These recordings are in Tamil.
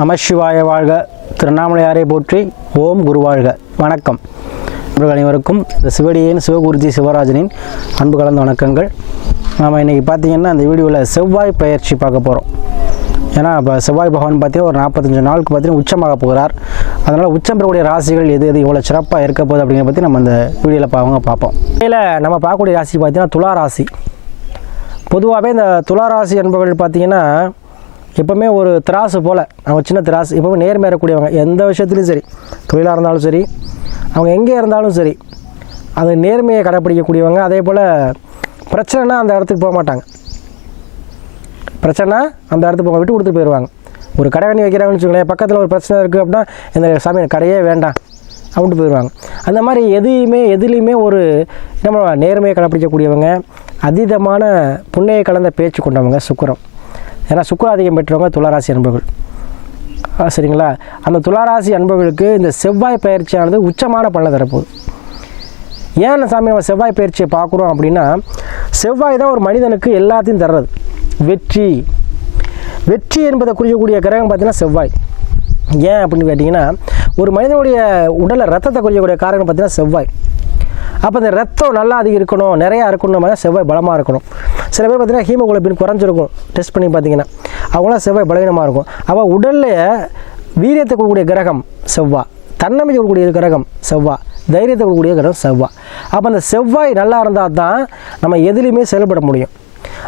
நமசிவாய வாழ்க திருவண்ணாமலையாரை போற்றி ஓம் குருவாழ்க வணக்கம் இவர்கள் அனைவருக்கும் இந்த சிவடியின் சிவகுருஜி சிவராஜனின் அன்பு கலந்த வணக்கங்கள் நாம் இன்றைக்கி பார்த்திங்கன்னா அந்த வீடியோவில் செவ்வாய் பயிற்சி பார்க்க போகிறோம் ஏன்னா இப்போ செவ்வாய் பகவான் பார்த்தீங்கன்னா ஒரு நாற்பத்தஞ்சு நாளுக்கு பார்த்தீங்கன்னா உச்சமாக போகிறார் அதனால் உச்சம் பெறக்கூடிய ராசிகள் எது எது இவ்வளோ சிறப்பாக இருக்க போகுது அப்படிங்கிற பற்றி நம்ம அந்த வீடியோவில் பார்க்க பார்ப்போம் இதில் நம்ம பார்க்கக்கூடிய ராசி பார்த்திங்கன்னா துளா ராசி பொதுவாகவே இந்த துளா ராசி என்பவர்கள் பார்த்திங்கன்னா எப்போவுமே ஒரு திராசு போல் அவங்க சின்ன திராசு எப்போவுமே நேர்மையறக்கூடியவங்க எந்த விஷயத்துலையும் சரி தொழிலாக இருந்தாலும் சரி அவங்க எங்கே இருந்தாலும் சரி அது நேர்மையை கடைப்பிடிக்கக்கூடியவங்க அதே போல் பிரச்சனைனா அந்த இடத்துக்கு போக மாட்டாங்க பிரச்சனைனா அந்த இடத்துக்கு போக விட்டு கொடுத்துட்டு போயிடுவாங்க ஒரு கடை வண்டி வைக்கிறாங்கன்னு வச்சுக்கோங்களேன் பக்கத்தில் ஒரு பிரச்சனை இருக்குது அப்படின்னா இந்த சாமி கடையே வேண்டாம் அப்படின்ட்டு போயிடுவாங்க அந்த மாதிரி எதையுமே எதுலேயுமே ஒரு நம்ம நேர்மையை கடைப்பிடிக்கக்கூடியவங்க அதீதமான புண்ணையை கலந்த பேச்சு கொண்டவங்க சுக்கரம் ஏன்னா சுக்கராதிகம் பெற்றவங்க துளாராசி அன்பர்கள் சரிங்களா அந்த துளாராசி அன்பர்களுக்கு இந்த செவ்வாய் பயிற்சியானது உச்சமான பலனை தரப்போகுது ஏன் சாமி நம்ம செவ்வாய் பயிற்சியை பார்க்குறோம் அப்படின்னா செவ்வாய் தான் ஒரு மனிதனுக்கு எல்லாத்தையும் தர்றது வெற்றி வெற்றி என்பதை குறிக்கக்கூடிய கிரகம் பார்த்தீங்கன்னா செவ்வாய் ஏன் அப்படின்னு கேட்டிங்கன்னா ஒரு மனிதனுடைய உடலை ரத்தத்தை குறிக்கக்கூடிய காரணம் பார்த்தீங்கன்னா செவ்வாய் அப்போ இந்த ரத்தம் நல்லா அது இருக்கணும் நிறையா இருக்கணும் செவ்வாய் பலமாக இருக்கணும் சில பேர் பார்த்தீங்கன்னா ஹீமோகுளோபின் குறைஞ்சிருக்கும் டெஸ்ட் பண்ணி பார்த்தீங்கன்னா அவங்களாம் செவ்வாய் பலவீனமாக இருக்கும் அப்போ உடலில் வீரியத்தை கொடுக்கக்கூடிய கிரகம் செவ்வாய் தன்னம்பிக்கை கொடுக்கக்கூடிய கிரகம் செவ்வாய் தைரியத்தை கொடுக்கக்கூடிய கிரகம் செவ்வாய் அப்போ அந்த செவ்வாய் நல்லா இருந்தால் தான் நம்ம எதுலேயுமே செயல்பட முடியும்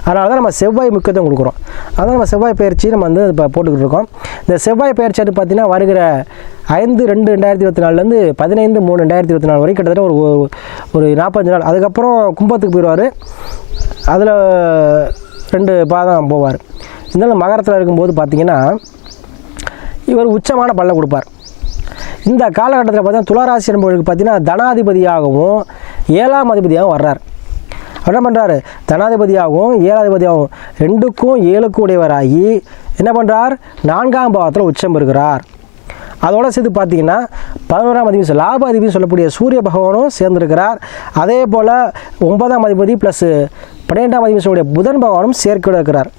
அதனால தான் நம்ம செவ்வாய் முக்கியத்துவம் கொடுக்குறோம் அதான் நம்ம செவ்வாய் பயிற்சி நம்ம வந்து இப்போ போட்டுக்கிட்டு இருக்கோம் இந்த செவ்வாய் பயிற்சி அது பார்த்திங்கன்னா வருகிற ஐந்து ரெண்டு ரெண்டாயிரத்தி இருபத்தி நாலுலேருந்து பதினைந்து மூணு ரெண்டாயிரத்தி இருபத்தி நாலு வரைக்கும் கிட்டத்தட்ட ஒரு ஒரு நாற்பத்தஞ்சு நாள் அதுக்கப்புறம் கும்பத்துக்கு போயிடுவார் அதில் ரெண்டு பாதம் போவார் இருந்தாலும் மகரத்தில் இருக்கும்போது பார்த்திங்கன்னா இவர் உச்சமான பள்ளம் கொடுப்பார் இந்த காலகட்டத்தில் பார்த்தீங்கன்னா துளாராசி என்பவர்களுக்கு பார்த்தீங்கன்னா தனாதிபதியாகவும் ஏழாம் அதிபதியாகவும் வர்றார் என்ன பண்ணுறாரு தனாதிபதியாகவும் ஏழாதிபதியாகவும் ரெண்டுக்கும் ஏழுக்கும் உடையவராகி என்ன பண்ணுறார் நான்காம் பாவத்தில் உச்சம் பெறுகிறார் அதோடு சேர்த்து பார்த்தீங்கன்னா பதினோராம் அதிபதி லாப அதிபதி சொல்லக்கூடிய சூரிய பகவானும் சேர்ந்திருக்கிறார் அதே போல் ஒன்பதாம் அதிபதி ப்ளஸ் பன்னிரெண்டாம் அதிபதி சொல்லக்கூடிய புதன் பகவானும் சேர்க்க இருக்கிறார்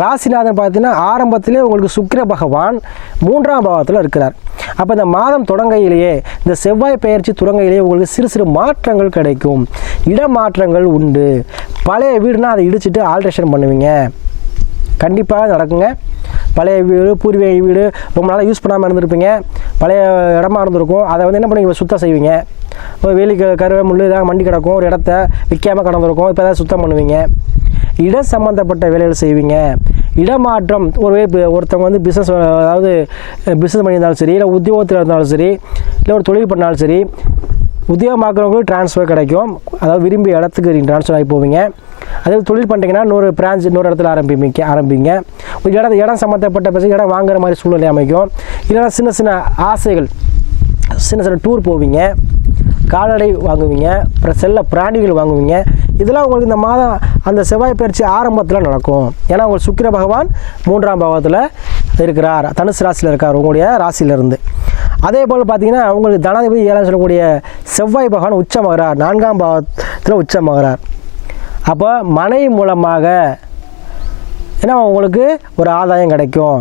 ராசிநாதன் பார்த்தீங்கன்னா ஆரம்பத்திலே உங்களுக்கு சுக்கிர பகவான் மூன்றாம் பாவத்தில் இருக்கிறார் அப்போ இந்த மாதம் தொடங்கையிலேயே இந்த செவ்வாய் பெயர்ச்சி தொடங்கையிலேயே உங்களுக்கு சிறு சிறு மாற்றங்கள் கிடைக்கும் இடமாற்றங்கள் உண்டு பழைய வீடுனா அதை இடிச்சிட்டு ஆல்ட்ரேஷன் பண்ணுவீங்க கண்டிப்பாக நடக்குங்க பழைய வீடு பூர்வீக வீடு ரொம்ப நாளாக யூஸ் பண்ணாமல் இருந்திருப்பீங்க பழைய இடமா இருந்திருக்கும் அதை வந்து என்ன பண்ணுவீங்க சுத்தம் செய்வீங்க இப்போ வேலிக்கு கருவே முள் இதாக மண்டி கிடக்கும் ஒரு இடத்த விற்காமல் கிடந்திருக்கும் இப்போ ஏதாவது சுத்தம் பண்ணுவீங்க இடம் சம்மந்தப்பட்ட வேலைகள் செய்வீங்க இடமாற்றம் ஒரு ஒருத்தவங்க வந்து பிஸ்னஸ் அதாவது பிஸ்னஸ் பண்ணியிருந்தாலும் சரி இல்லை உத்தியோகத்தில் இருந்தாலும் சரி இல்லை ஒரு தொழில் பண்ணாலும் சரி உத்தியோகமாக்குறவங்களுக்கு டிரான்ஸ்ஃபர் கிடைக்கும் அதாவது விரும்பிய இடத்துக்கு நீங்கள் டிரான்ஸ்ஃபர் ஆகி போவீங்க அதே தொழில் பண்ணிட்டீங்கன்னா இன்னொரு பிரான்ச் இன்னொரு இடத்துல ஆரம்பிப்பீங்க ஆரம்பிங்க ஒரு இடம் இடம் சம்மந்தப்பட்ட பேச இடம் வாங்குற மாதிரி சூழ்நிலை அமைக்கும் இல்லைன்னா சின்ன சின்ன ஆசைகள் சின்ன சின்ன டூர் போவீங்க கால்நடை வாங்குவீங்க அப்புறம் செல்ல பிராணிகள் வாங்குவீங்க இதெல்லாம் உங்களுக்கு இந்த மாதம் அந்த செவ்வாய் பயிற்சி ஆரம்பத்தில் நடக்கும் ஏன்னா உங்கள் சுக்கிர பகவான் மூன்றாம் பாவத்தில் இருக்கிறார் தனுசு ராசியில் இருக்கார் உங்களுடைய ராசியிலிருந்து அதே போல் பார்த்தீங்கன்னா உங்களுக்கு தனாதிபதி ஏழாம் சொல்லக்கூடிய செவ்வாய் பகவான் உச்சமாகிறார் நான்காம் பாவத்தில் உச்சமாகிறார் அப்போ மனை மூலமாக ஏன்னா உங்களுக்கு ஒரு ஆதாயம் கிடைக்கும்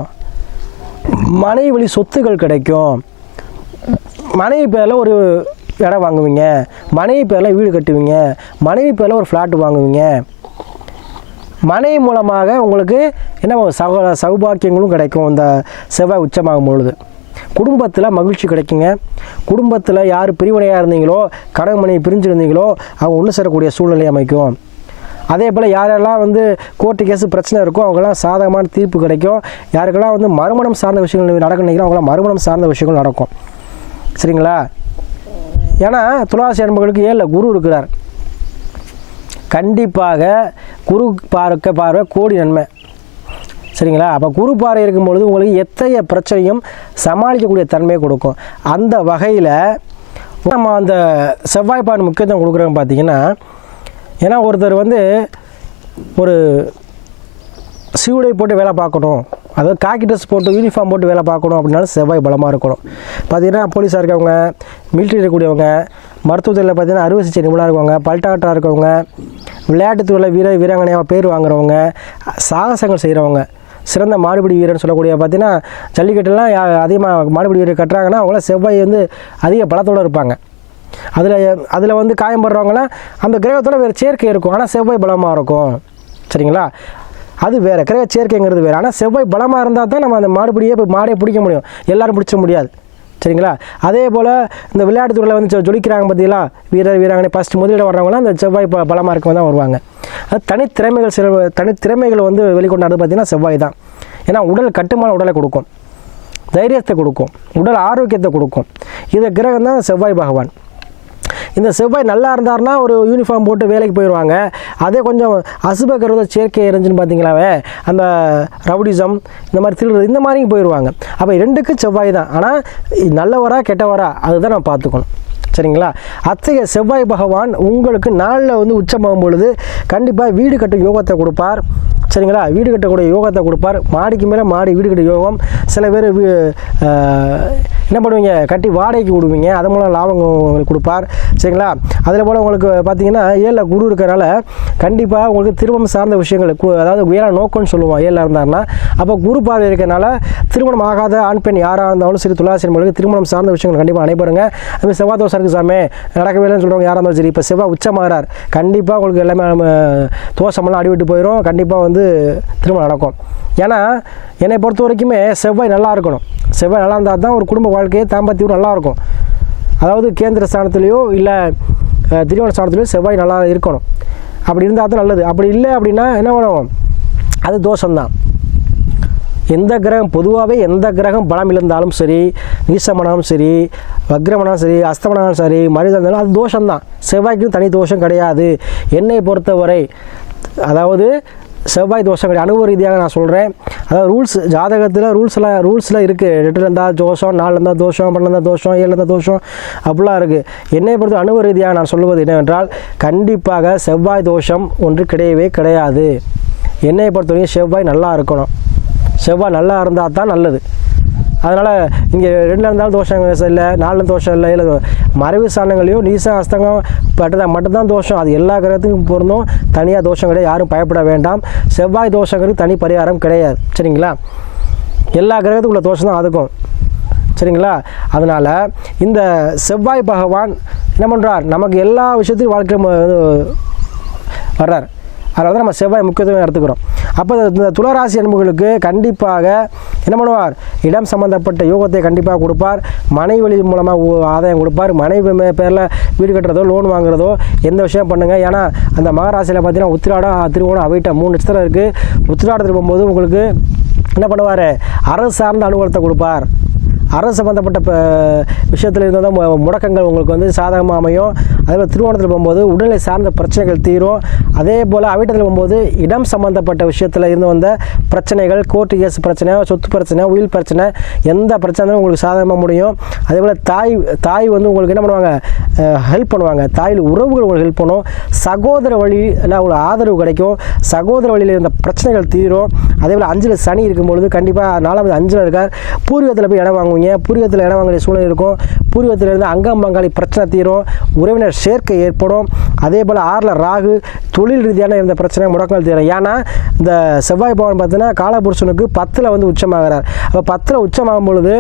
மனை வழி சொத்துக்கள் கிடைக்கும் மனைவி பேரில் ஒரு இடம் வாங்குவீங்க மனைவி பேரில் வீடு கட்டுவீங்க மனைவி பேரில் ஒரு ஃப்ளாட் வாங்குவீங்க மனைவி மூலமாக உங்களுக்கு என்ன சக சௌபாக்கியங்களும் கிடைக்கும் இந்த செவ்வாய் உச்சமாகும் பொழுது குடும்பத்தில் மகிழ்ச்சி கிடைக்குங்க குடும்பத்தில் யார் பிரிவினையாக இருந்தீங்களோ கடவு மனைவி பிரிஞ்சிருந்தீங்களோ அவங்க ஒன்று சேரக்கூடிய சூழ்நிலை அமைக்கும் அதே போல் யாரெல்லாம் வந்து கோர்ட்டு கேஸு பிரச்சனை இருக்கோ அவங்களாம் சாதகமான தீர்ப்பு கிடைக்கும் யாருக்கெல்லாம் வந்து மறுமணம் சார்ந்த விஷயங்கள் நடக்கணும் அவங்களாம் மறுமணம் சார்ந்த விஷயங்கள் நடக்கும் சரிங்களா ஏன்னா துளாசி அன்பர்களுக்கு ஏழில் குரு இருக்கிறார் கண்டிப்பாக குரு பார்க்க பார்வை கோடி நன்மை சரிங்களா அப்போ குரு பாறை இருக்கும் பொழுது உங்களுக்கு எத்தகைய பிரச்சனையும் சமாளிக்கக்கூடிய தன்மையை கொடுக்கும் அந்த வகையில் நம்ம அந்த செவ்வாய்ப்பாடு முக்கியத்துவம் கொடுக்குறோம் பார்த்தீங்கன்னா ஏன்னா ஒருத்தர் வந்து ஒரு சீவுடை போட்டு வேலை பார்க்கணும் அதாவது காக்கி ட்ரெஸ் போட்டு யூனிஃபார்ம் போட்டு வேலை பார்க்கணும் அப்படின்னாலும் செவ்வாய் பலமாக இருக்கணும் பார்த்தீங்கன்னா போலீஸாக இருக்கவங்க மிலிட்ரி இருக்கக்கூடியவங்க மருத்துவத்தில் பார்த்தீங்கன்னா அறுவை சிகிச்சை இருக்கவங்க பல்டாக்டராக இருக்கவங்க விளையாட்டுத்துறையில் வீர வீராங்கனையாக பேர் வாங்குறவங்க சாகசங்கள் செய்கிறவங்க சிறந்த மாடுபிடி வீரர்னு சொல்லக்கூடிய பார்த்தீங்கன்னா ஜல்லிக்கட்டுலாம் அதிகமாக மாடுபிடி வீரர் கட்டுறாங்கன்னா அவங்களாம் செவ்வாய் வந்து அதிக பலத்தோடு இருப்பாங்க அதில் அதில் வந்து காயம் அந்த கிரகத்தோட வேறு சேர்க்கை இருக்கும் ஆனால் செவ்வாய் பலமாக இருக்கும் சரிங்களா அது வேறு கிரக சேர்க்கைங்கிறது வேறு ஆனால் செவ்வாய் பலமாக இருந்தால் தான் நம்ம அந்த மாடுபிடியே போய் மாடே பிடிக்க முடியும் எல்லோரும் பிடிச்ச முடியாது சரிங்களா அதே போல் இந்த விளையாட்டு துறையில் வந்து ஜொலிக்கிறாங்க பார்த்தீங்களா வீரர் வீராங்கனை ஃபஸ்ட் முதலிடம் வர்றவங்களாம் அந்த செவ்வாய் ப பலமாக இருக்கவங்க தான் வருவாங்க அது தனித்திறமைகள் சில தனித்திறமைகள் வந்து வெளிக்கொண்டாடு பார்த்திங்கன்னா செவ்வாய் தான் ஏன்னா உடல் கட்டுமான உடலை கொடுக்கும் தைரியத்தை கொடுக்கும் உடல் ஆரோக்கியத்தை கொடுக்கும் இதை கிரகம் தான் செவ்வாய் பகவான் இந்த செவ்வாய் நல்லா இருந்தார்னா ஒரு யூனிஃபார்ம் போட்டு வேலைக்கு போயிடுவாங்க அதே கொஞ்சம் அசுப செயற்கை இருந்துச்சுன்னு பார்த்தீங்களாவே அந்த ரவுடிசம் இந்த மாதிரி திருடுறது இந்த மாதிரியும் போயிடுவாங்க அப்போ ரெண்டுக்கும் செவ்வாய் தான் ஆனால் நல்லவரா கெட்டவரா அதுதான் நான் பார்த்துக்கணும் சரிங்களா அத்தகைய செவ்வாய் பகவான் உங்களுக்கு நாளில் வந்து உச்சமாகும் பொழுது கண்டிப்பாக வீடு கட்டும் யோகத்தை கொடுப்பார் சரிங்களா வீடு கட்டக்கூடிய யோகத்தை கொடுப்பார் மாடிக்கு மேலே மாடி வீடு கட்ட யோகம் சில பேர் என்ன பண்ணுவீங்க கட்டி வாடகைக்கு விடுவீங்க அது மூலம் லாபம் உங்களுக்கு கொடுப்பார் சரிங்களா அதில் போல் உங்களுக்கு பார்த்தீங்கன்னா ஏழில் குரு இருக்கிறனால கண்டிப்பாக உங்களுக்கு திருமணம் சார்ந்த விஷயங்கள் அதாவது உயர நோக்கம்னு சொல்லுவோம் ஏழில் இருந்தார்னா அப்போ குரு பார்வை இருக்கிறனால திருமணம் ஆகாத ஆண் பெண் யாராக இருந்தாலும் சரி துளாசிரியர்களுக்கு திருமணம் சார்ந்த விஷயங்கள் கண்டிப்பாக அனைபருங்க அது செவ்வாய் தோசை நடக்குது நடக்கவே இல்லைன்னு சொல்கிறவங்க யாராக இருந்தாலும் சரி இப்போ செவ்வாய் உச்சமாகிறார் கண்டிப்பாக உங்களுக்கு எல்லாமே நம்ம தோஷமெல்லாம் அடிவிட்டு போயிடும் கண்டிப்பாக வந்து திருமணம் நடக்கும் ஏன்னா என்னை பொறுத்த வரைக்குமே செவ்வாய் நல்லா இருக்கணும் செவ்வாய் நல்லா இருந்தால் தான் ஒரு குடும்ப வாழ்க்கையை தாம்பத்தியம் நல்லா இருக்கும் அதாவது கேந்திர ஸ்தானத்துலேயோ இல்லை திருவண்ண ஸ்தானத்துலேயோ செவ்வாய் நல்லா இருக்கணும் அப்படி இருந்தால் தான் நல்லது அப்படி இல்லை அப்படின்னா என்ன பண்ணுவோம் அது தோஷம்தான் எந்த கிரகம் பொதுவாகவே எந்த கிரகம் பலம் இழந்தாலும் சரி நீசமனாலும் சரி வக்ரமனாலும் சரி அஸ்தமனாலும் சரி இருந்தாலும் அது தோஷம்தான் செவ்வாய்க்கும் தனி தோஷம் கிடையாது என்னை பொறுத்தவரை அதாவது செவ்வாய் தோஷம் கிடையாது அனுபவ ரீதியாக நான் சொல்கிறேன் அதாவது ரூல்ஸ் ஜாதகத்தில் ரூல்ஸில் ரூல்ஸில் இருக்குது எட்டில் இருந்தால் தோஷம் நாலு இருந்தால் தோஷம் பன்னில் இருந்தால் தோஷம் ஏழு இருந்தால் தோஷம் அப்படிலாம் இருக்குது என்னை பொறுத்த அனுபவ ரீதியாக நான் சொல்வது என்னவென்றால் கண்டிப்பாக செவ்வாய் தோஷம் ஒன்று கிடையவே கிடையாது என்னை பொறுத்தவரைக்கும் செவ்வாய் நல்லா இருக்கணும் செவ்வாய் நல்லா இருந்தால் தான் நல்லது அதனால் இங்கே ரெண்டு நாள் இருந்தாலும் தோஷம் இல்லை நாலு தோஷம் இல்லை இல்லை மறைவு சாணங்களையும் நீசம் அஸ்தங்கம் பட்டதாக மட்டும்தான் தோஷம் அது எல்லா கிரகத்துக்கும் பொருந்தும் தனியாக தோஷம் கிடையாது யாரும் பயப்பட வேண்டாம் செவ்வாய் தோஷங்கிறது தனி பரிகாரம் கிடையாது சரிங்களா எல்லா கிரகத்துக்குள்ள தோஷம் தான் அதுக்கும் சரிங்களா அதனால் இந்த செவ்வாய் பகவான் என்ன பண்ணுறார் நமக்கு எல்லா விஷயத்தையும் வாழ்க்கை வர்றார் அதில் தான் நம்ம செவ்வாய் முக்கியத்துவம் எடுத்துக்கிறோம் அப்போ இந்த துளராசி அன்புகளுக்கு கண்டிப்பாக என்ன பண்ணுவார் இடம் சம்மந்தப்பட்ட யோகத்தை கண்டிப்பாக கொடுப்பார் மனைவி வழி மூலமாக ஆதாயம் கொடுப்பார் மனைவி பேரில் வீடு கட்டுறதோ லோன் வாங்குறதோ எந்த விஷயம் பண்ணுங்கள் ஏன்னா அந்த மகராசியில் பார்த்தீங்கன்னா உத்திராடம் திருவோணம் அவைட்ட மூணு நட்சத்திரம் இருக்குது உத்திராடத்தில் போகும்போது உங்களுக்கு என்ன பண்ணுவார் அரசு சார்ந்த அனுகூலத்தை கொடுப்பார் அரசு சம்மந்தப்பட்ட விஷயத்தில் இருந்தால் தான் முடக்கங்கள் உங்களுக்கு வந்து சாதகமாக அமையும் அதேபோல் திருவோணத்தில் போகும்போது உடல்நிலை சார்ந்த பிரச்சனைகள் தீரும் அதே போல் அவிட்டத்தில் போகும்போது இடம் சம்மந்தப்பட்ட விஷயத்தில் இருந்து வந்த பிரச்சனைகள் கோர்ட்டு கேஸ் பிரச்சனை சொத்து பிரச்சனை உயிர் பிரச்சனை எந்த பிரச்சனை உங்களுக்கு சாதகமாக முடியும் அதே போல் தாய் தாய் வந்து உங்களுக்கு என்ன பண்ணுவாங்க ஹெல்ப் பண்ணுவாங்க தாயில் உறவுகள் உங்களுக்கு ஹெல்ப் பண்ணும் சகோதர வழியில் உங்களுக்கு ஆதரவு கிடைக்கும் சகோதர வழியில் இருந்த பிரச்சனைகள் தீரும் அதே போல் அஞ்சில் சனி இருக்கும்பொழுது கண்டிப்பாக நாலாவது அஞ்சில் இருக்கார் பூர்வத்தில் போய் இடம் வாங்குவீங்க பூர்வத்தில் இடம் வாங்குற சூழ்நிலை இருக்கும் பூர்வத்தில் இருந்து அங்கம் பங்காளி பிரச்சனை தீரும் உறவினர் சேர்க்கை ஏற்படும் அதே போல் ஆறில் ராகு தொழில் ரீதியான இந்த பிரச்சனை முடக்கங்கள் தீரும் ஏன்னா இந்த செவ்வாய் பவன் பார்த்தீங்கன்னா காலபுருஷனுக்கு பத்தில் வந்து உச்சமாகிறார் அப்போ பத்தில் உச்சமாகும் பொழுது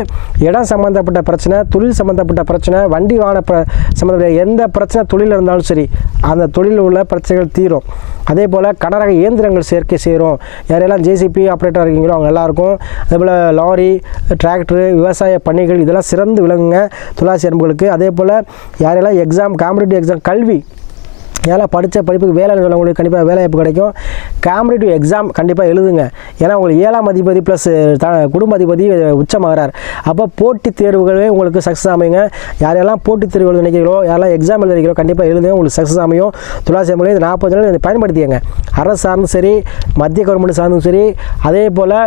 இடம் சம்மந்தப்பட்ட பிரச்சனை தொழில் சம்மந்தப்பட்ட பிரச்சனை வண்டி வாகன பிர சம்மந்தப்பட்ட எந்த பிரச்சனை தொழில் இருந்தாலும் சரி அந்த தொழிலில் உள்ள பிரச்சனைகள் தீரும் அதே போல் கனரக இயந்திரங்கள் சேர்க்கை செய்கிறோம் யாரெல்லாம் ஜேசிபி ஆப்ரேட்டர் இருக்கீங்களோ அவங்க எல்லாருக்கும் அதே போல் லாரி டிராக்டரு விவசாய பணிகள் இதெல்லாம் சிறந்து விளங்குங்க துளாசி அன்புகளுக்கு அதே போல் யாரெல்லாம் எக்ஸாம் காம்படிட்டிவ் எக்ஸாம் கல்வி ஏன்னா படித்த படிப்புக்கு வேலை உள்ளவங்களுக்கு கண்டிப்பாக வேலைவாய்ப்பு கிடைக்கும் காம்படிட்டிவ் எக்ஸாம் கண்டிப்பாக எழுதுங்க ஏன்னா உங்களுக்கு ஏழாம் அதிபதி ப்ளஸ் த குடும்ப அதிபதி உச்சமாகிறார் அப்போ போட்டித் தேர்வுகளே உங்களுக்கு சக்ஸஸ் அமையுங்க யாரெல்லாம் போட்டித் தேர்வுகள் நினைக்கிறீங்களோ யாரெல்லாம் எக்ஸாம் எழுத நினைக்கிறோம் கண்டிப்பாக எழுதுங்க உங்களுக்கு சக்ஸஸ் அமையும் துளாசி மொழி இது நாற்பது நாள் இதை பயன்படுத்தியங்க அரசு சார்ந்தும் சரி மத்திய கவர்மெண்ட் சார்ந்தும் சரி அதே போல்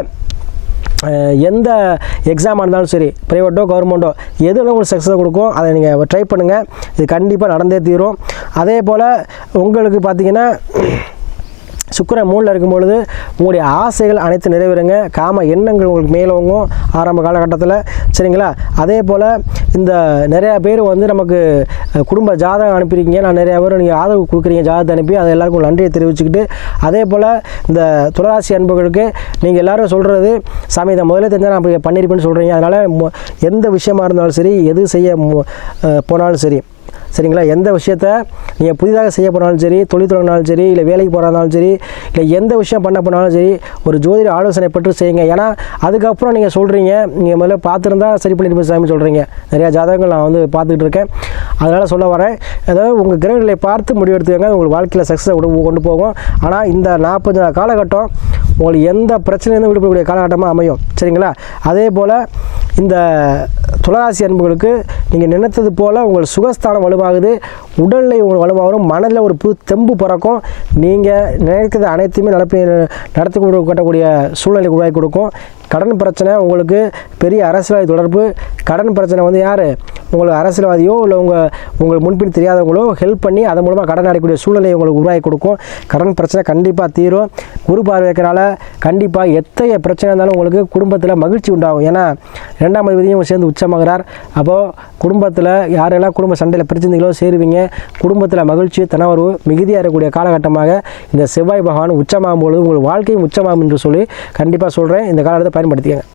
எந்த எக்ஸாமாக இருந்தாலும் சரி ப்ரைவேட்டோ கவர்மெண்ட்டோ எதில் உங்களுக்கு சக்ஸஸ் கொடுக்கும் அதை நீங்கள் ட்ரை பண்ணுங்கள் இது கண்டிப்பாக நடந்தே தீரும் அதே போல் உங்களுக்கு பார்த்திங்கன்னா சுக்கரன் மூணில் இருக்கும்பொழுது உங்களுடைய ஆசைகள் அனைத்து நிறைவேறுங்க காம எண்ணங்கள் உங்களுக்கு மேலோங்கும் ஆரம்ப காலகட்டத்தில் சரிங்களா அதே போல் இந்த நிறையா பேர் வந்து நமக்கு குடும்ப ஜாதகம் அனுப்பியிருக்கீங்க நான் நிறையா பேர் நீங்கள் ஆதரவு கொடுக்குறீங்க ஜாதகத்தை அனுப்பி அதை எல்லாருக்கும் நன்றியை தெரிவிச்சுக்கிட்டு அதே போல் இந்த துளராசி அன்புகளுக்கு நீங்கள் எல்லோரும் சொல்கிறது சாமி இதை முதலே தெரிஞ்சால் நான் அப்படி பண்ணியிருப்பேன்னு சொல்கிறீங்க அதனால் எந்த விஷயமா இருந்தாலும் சரி எது செய்ய போனாலும் சரி சரிங்களா எந்த விஷயத்த நீங்கள் புதிதாக செய்ய போனாலும் சரி தொழில் தொடங்கினாலும் சரி இல்லை வேலைக்கு போகிறதாலும் சரி இல்லை எந்த விஷயம் பண்ண போனாலும் சரி ஒரு ஜோதிட ஆலோசனை பெற்று செய்யுங்க ஏன்னா அதுக்கப்புறம் நீங்கள் சொல்கிறீங்க நீங்கள் முதல்ல பார்த்துருந்தா சரி பண்ணிட்டு சாமி சொல்கிறீங்க நிறையா ஜாதகங்கள் நான் வந்து பார்த்துக்கிட்டு இருக்கேன் அதனால் சொல்ல வரேன் அதாவது உங்கள் கிரகங்களை பார்த்து முடிவெடுத்துக்கங்க உங்கள் வாழ்க்கையில் சக்ஸஸை கொண்டு போகும் ஆனால் இந்த நாற்பது நாள் காலகட்டம் உங்களுக்கு எந்த பிரச்சனையும் விடுபடக்கூடிய காலகட்டமாக அமையும் சரிங்களா அதே போல் இந்த துளராசி அன்புகளுக்கு நீங்கள் நினைத்தது போல் உங்கள் சுகஸ்தானம் வலுவாக வலுவாகுது உடல்நிலை உங்களுக்கு வலுவாகும் மனதில் ஒரு புது தெம்பு பிறக்கும் நீங்கள் நினைக்கிறது அனைத்துமே நடப்பி நடத்தி கொடுக்கக்கூடிய சூழ்நிலை உருவாக்கி கொடுக்கும் கடன் பிரச்சனை உங்களுக்கு பெரிய அரசியல்வாதி தொடர்பு கடன் பிரச்சனை வந்து யார் உங்களுக்கு அரசியல்வாதியோ இல்லை உங்கள் உங்களுக்கு முன்பின் தெரியாதவங்களோ ஹெல்ப் பண்ணி அதன் மூலமாக கடன் அடைக்கூடிய சூழ்நிலையை உங்களுக்கு உருவாக்கி கொடுக்கும் கடன் பிரச்சனை கண்டிப்பாக தீரும் குரு பார்வைக்கிறனால கண்டிப்பாக எத்தகைய பிரச்சனை இருந்தாலும் உங்களுக்கு குடும்பத்தில் மகிழ்ச்சி உண்டாகும் ஏன்னா ரெண்டாம் அதிபதியும் சேர்ந்து உச்சமாகிறார் அப்போது குடும்பத்தில் யாரெல்லாம் குடும்ப சண்டையில் பிரச்சனைகளோ சேருவீங்க குடும்பத்தில் மகிழ்ச்சி தனவரவு மிகுதியாக இருக்கக்கூடிய காலகட்டமாக இந்த செவ்வாய் பகவான் உச்சமாகும் பொழுது உங்கள் வாழ்க்கையும் உச்சமாகும் என்று சொல்லி கண்டிப்பாக சொல்கிறேன் இந்த காலகட்டத்தை பயன்படுத்திக்கங்க